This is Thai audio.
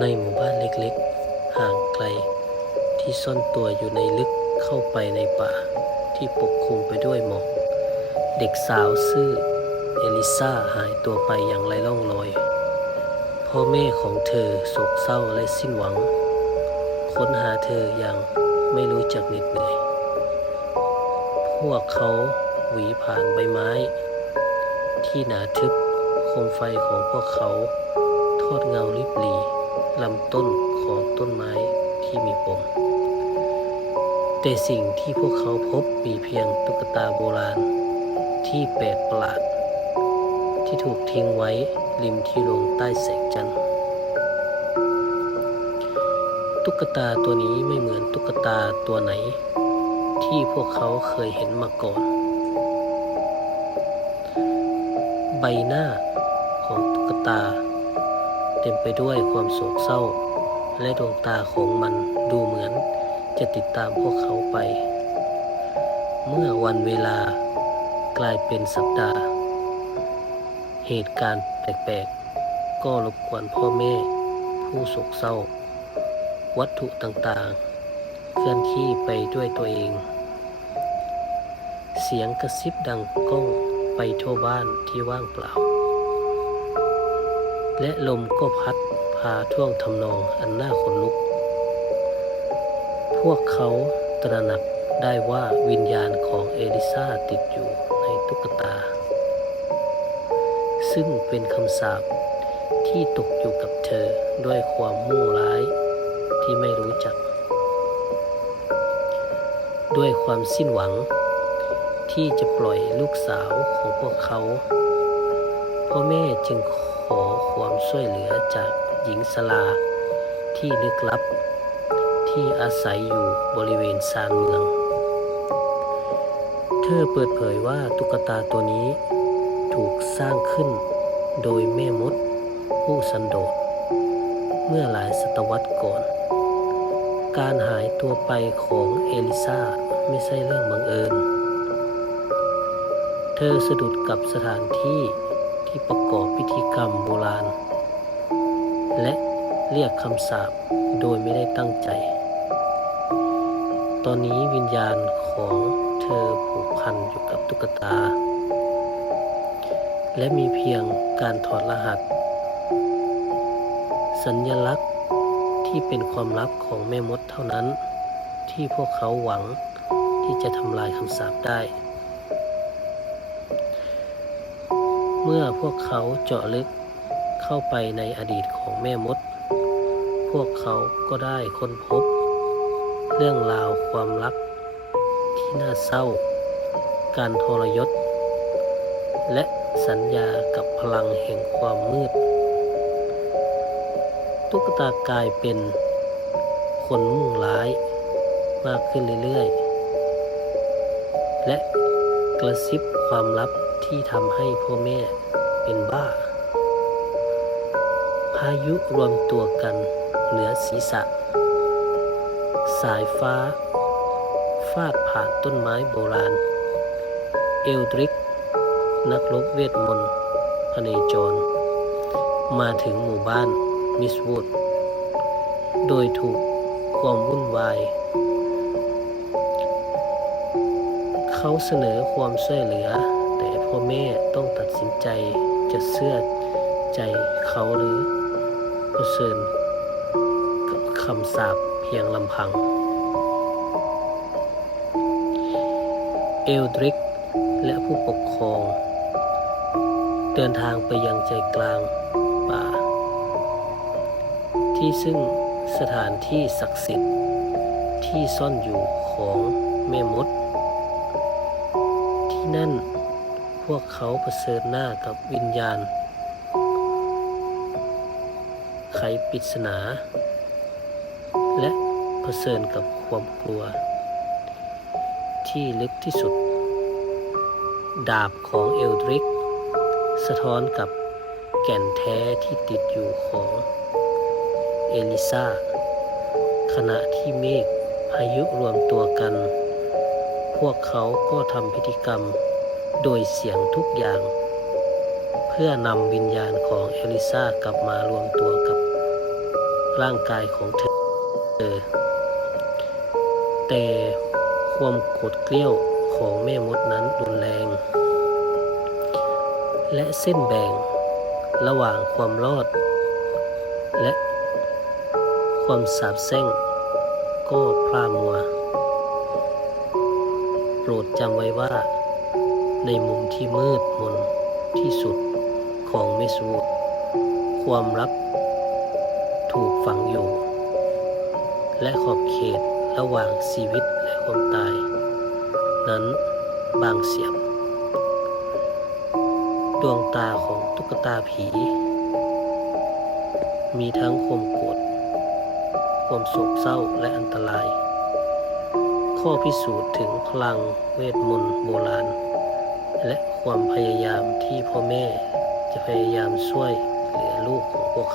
ในหมู่บ้านเล็กๆ ห่างไกล ที่ซ่อนตัวอยู่ในลึกเข้าไปในป่า ที่ปกคลุมไปด้วยหมอก เด็กสาวซื่อ เอลิซาหายตัวไปอย่างไร้ร่องรอย พ่อแม่ของเธอโศกเศร้าและสิ้นหวัง ค้นหาเธออย่างไม่รู้จักเหน็ดเหนื่อย พวกเขาหวีผ่านใบไม้ ที่หนาทึบโคมไฟของพวกเขา ทอดเงาริบหรี ลำต้นของต้นไม้ที่มีปม แต่สิ่งที่พวกเขาพบมีเพียงตุ๊กตาโบราณ ที่แปลกประหลาด ที่ถูกทิ้งไว้ริมที่ลงใต้แสงจันทร์ตุ๊กตาตัวนี้ไม่เหมือนตุ๊กตาตัวไหน ที่พวกเขาเคยเห็นมาก่อน ใบหน้าของตุ๊กตา ต็มไปด้วยความโศกเศร้า และดวงตาของมันดูเหมือนจะติดตามพวกเขาไป เมื่อวันเวลากลายเป็นสัปดาห์ เหตุการณ์แปลกๆ ก็รบกวนพ่อแม่ ผู้โศกเศร้า วัตถุต่างๆ เคลื่อนที่ไปด้วยตัวเอง เสียงกระซิบดังก้องไปทั่วบ้านที่ว่างเปล่า และลมก็พัดพาท่วงทำนองอันน่าขนลุก พวกเขาตระหนักได้ว่าวิญญาณของเอลิซาติดอยู่ในตุ๊กตา ซึ่งเป็นคำสาปที่ตกอยู่กับเธอด้วยความมุ่งร้ายที่ไม่รู้จัก ด้วยความสิ้นหวังที่จะปล่อยลูกสาวของพวกเขา พ่อแม่จึงข ขอความช่วยเหลือจากหญิงสลาที่ลึกลับ ที่อาศัยอยู่บริเวณซานเมือง เธอเปิดเผยว่าตุ๊กตาตัวนี้ถูกสร้างขึ้นโดยแม่มดผู้สันโดษเมื่อหลายศตวรรษก่อน การหายตัวไปของเอลิซาไม่ใช่เรื่องบังเอิญ เธอสะดุดกับสถานที่ ที่ประกอบพิธีกรรมโบราณ และเรียกคำสาปโดยไม่ได้ตั้งใจ ตอนนี้วิญญาณของเธอผูกพันอยู่กับตุ๊กตา และมีเพียงการถอดรหัส สัญญลักษณ์ที่เป็นความลับของแม่มดเท่านั้น ที่พวกเขาหวังที่จะทำลายคำสาปได้ เมื่อพวกเขาเจาะลึกเข้าไปในอดีตของแม่มด พวกเขาก็ได้ค้นพบ เรื่องราวความรักที่น่าเศร้า การทรยศ และสัญญากับพลังแห่งความมืด ตุ๊กตากลายเป็นคนมุ่งร้ายมากขึ้นเรื่อยๆ และ กระซิบความลับที่ทำให้พ่อแม่เป็นบ้า พายุรวมตัวกันเหนือศีรษะ สายฟ้า ฟาดผ่านต้นไม้โบราณ เอลดริก นักรบเวทมนต์พเนจร มาถึงหมู่บ้านมิสวูดโดยถูกความวุ่นวาย เขาเสนอความช่วยเหลือ แต่พ่อแม่ต้องตัดสินใจจะเชื่อใจเขาหรือเผชิญกับคำสาปเพียงลำพัง เอลดริกและผู้ปกครอง เดินทางไปยังใจกลางป่า ที่ซึ่งสถานที่ศักดิ์สิทธิ์ที่ซ่อนอยู่ของแม่มด ที่นั่น พวกเขาเผชิญหน้ากับวิญญาณ ไขปริศนา และเผชิญกับความกลัว ที่ลึกที่สุด ดาบของเอลดริก สะท้อนกับแก่นแท้ที่ติดอยู่ของเอลิซาขณะที่เมฆพายุรวมตัวกัน พวกเขาก็ทำพิธีกรรมโดยเสียงทุกอย่าง เพื่อนำวิญญาณของเอลิซากลับมารวมตัวกับร่างกายของเธอ แต่ความโกรธเกลี้ยวของแม่มดนั้นรุนแรง และเส้นแบ่งระหว่างความรอด และความสาบแช่งก็พร่ามัว รดจำไว้ว่า ในมุมที่มืดมนที่สุดของเมสูความลับถูกฝังอยู่ และขอบเขตระหว่างชีวิตและความตาย นั้นบางเสียบ ดวงตาของตุ๊กตาผี มีทั้งความโกรธความโศกเศร้าและอันตราย ข้อพิสูจน์ถึงพลังเวทมนต์โบราณ และความพยายามที่พ่อแม่จะพยายามช่วยเหลือลูกของพวกเขา